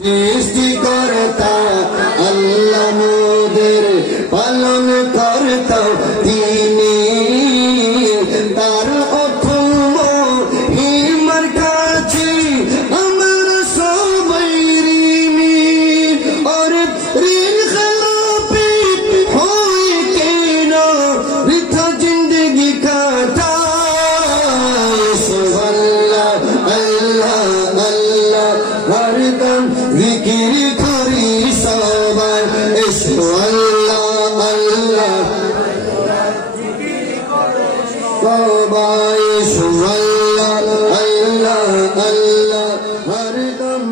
সৃষ্টিকর্তা আল্লাহ মোদের পালন কর্তা তিনি তার অথম্য হিমার কাছে আমার সবাই ঋণী और ऋण खिलाफी होए के ना वृथा जिंदगी काटा अल्लाह अल्लाह अल्लाह हरदम जिक्र करी सबाय अल्लाह अल्लाह सबाय अल्लाह अल्लाह अल्लाह हरदम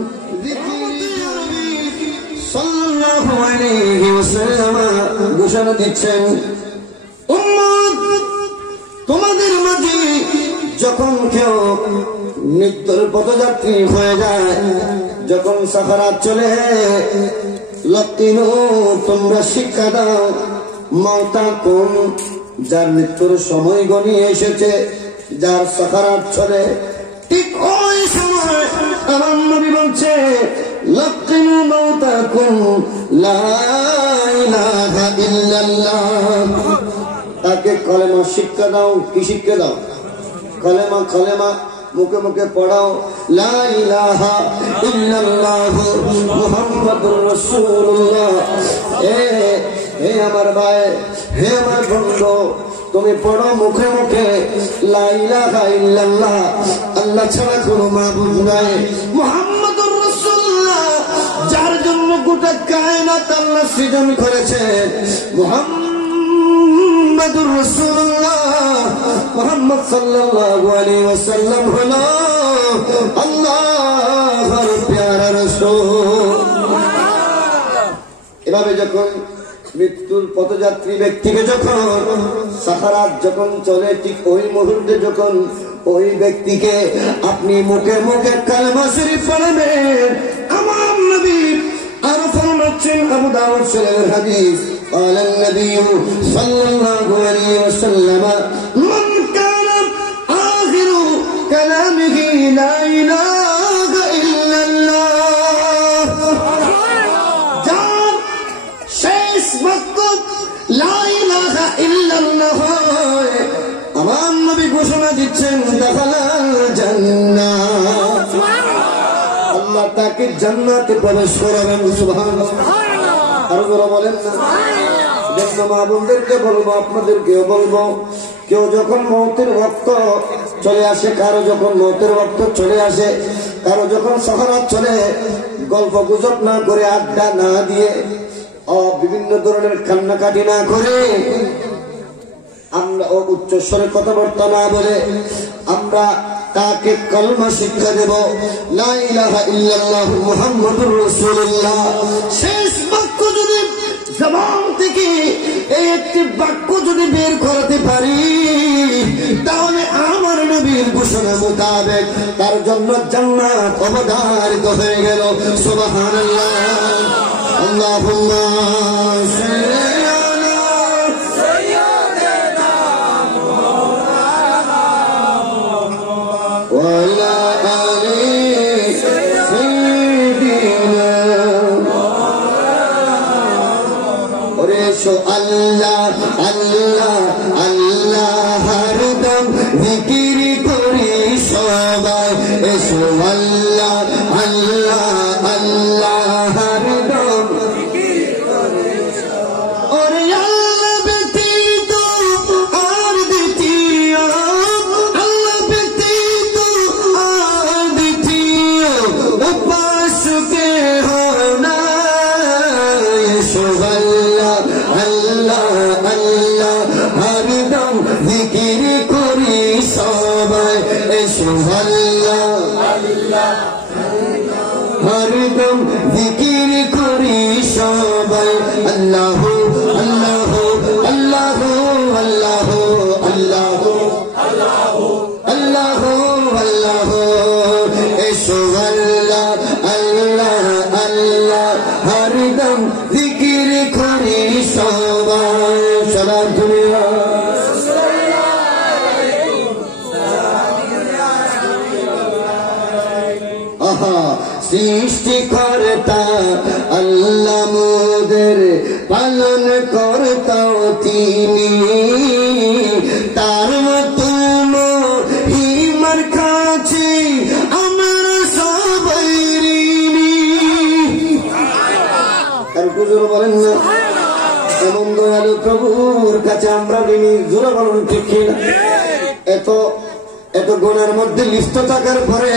সাল্লাল্লাহু আলাইহি ওয়াসাল্লাম ঘোষণা দিচ্ছেন, উম্মত তোমাদের মাঝে যখন কেউ মৃত্যুর পথযাত্রী হয়ে যায়, যখন সাকারাত চলে লকিনু তোমরা শিক্ষা দাও মাউতাকুম যার মৃত্যুর সময় গনিয়ে এসেছে, যার সাকারাত চলে ঠিক ওই সময় আমার নবী বলছে لقنوا موتاكم لا إله إلا الله তাকে কলেমা শিক্ষা দাও। কি শিক্ষা দাও? কলেমা কলেমা মুখে মুখে পড়াও, লা ইলাহা ইল্লাল্লাহ মুহাম্মাদুর রাসূলুল্লাহ। হে আমার ভাই, হে আমার বন্ধু, তুমি পড়ো মুখে মুখে লা ইলাহা ইল্লাল্লাহ, আল্লাহ ছাড়া কোনো মাবুদ নাই, মুহাম্মাদুর রাসূলুল্লাহ যার জন্য গোটা কায়নাত আল্লাহ সৃজন করেছে, মুহাম্মাদুর রাসূলুল্লাহ মুহাম্মদ সাল্লাল্লাহু আলাইহি ওয়াসাল্লাম হলো আল্লাহর প্যারা রাসূল। এভাবে যখন মৃত্যুর পথযাত্রী ব্যক্তিকে যখন সাকারাত যখন চলে, ঠিক ওই মুহূর্তে যখন ওই ব্যক্তিকে আপনি মুখে মুখে কালেমা শরীফ পড়বেন, আমার নবী আরো ফরমাচ্ছেন, আবু দাউদ শরীফের হাদিস, قال النبي صلى الله عليه وسلم من كان آخر كلامه لا إله إلا الله যার শেষ বাক্য লা ইলাহা ইল্লাল্লাহ, আমার নবী ঘোষণা দিচ্ছেন দাখালাল জান্নাত, আল্লাহ তাকে জান্নাতে প্রবেশ করাবেন। সুবহানাল্লাহ, আরো জোরে বলেন না। দেখো মা বোনদেরকে বলবো, আপনাদেরকেও বলবো, কেউ যখন মৌতের ওয়াক্ত চলে আসে, কারো যখন মৌতের ওয়াক্ত চলে আসে, কারো যখন সাকারাত চলে, গল্প গুজব না করে, আড্ডা না দিয়ে, বিভিন্ন ধরনের কান্নাকাটি না করে, আমরা উচ্চ স্বরে কথাবার্তা না বলে আমরা তাকে কলমা শিক্ষা দেব, লা ইলাহা ইল্লাল্লাহ মুহাম্মাদুর রাসূলুল্লাহ। শেষ বাক্য যদি জবান থেকে এই একটি বাক্য যদি বের করাতে পারি, তাহলে আমার নবীর ঘোষণা মোতাবেক তার জন্য জান্নাত অবধারিত হয়ে গেল। সুবহানাল্লাহ, আল্লাহুম্মা সাল্লি আল্লাহ আল্লাহ আল্লাহ হরদম জিকির করি সবাই, এসো আল্লাহ আল্লাহ আল্লাহ হরদম জিকির করি সবাই। ওরে আল্লাহ ব্যতীত আর দ্বিতীয়, আল্লাহ ব্যতীত আর দ্বিতীয় উপাসকে হয় না, এসো আল্লাহ আল্লাহ আল্লাহ হরদম জিকির করি সবাই, এসো আল্লাহ আল্লাহ হরদম জিকির করি সবাই। আল্লাহ আল্লাহ আল্লাহ আল্লাহ আল্লাহ আল্লাহ আল্লাহ, এসো আল্লাহ আল্লাহ আল্লাহ হরদম জিকির করি সবাই। সালাম দুনিয়া সৃষ্টি করতে বলেন না? এমন দয়ালু প্রভুর কাছে আমরা ঋণী, জোরে বলুন ঠিক কিনা? এত গুনার মধ্যে লিপ্ত থাকার পরে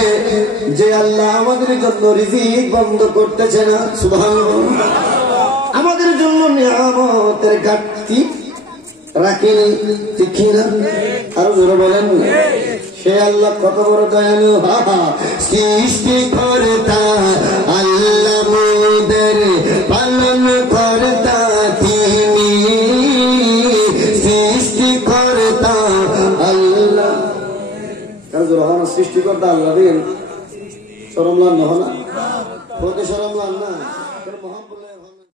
যে আল্লাহ আমাদের জন্য রিজিক বন্ধ করতেছে না, সুবহানাল্লাহ, আমাদের জন্য নিয়ামতের ঘাটতি রাখেনি, ঠিক কিনা? আরো জোরে বলেন। সে আল্লাহ কত বড় দয়ালু, সৃষ্টি কর্তা আল্লাহ মোদের পালন কর্তা তিনি, সৃষ্টি কর্তা আল্লাহ। সৃষ্টি কর্তা আল্লাহ, শরম লান না, শরম লান না।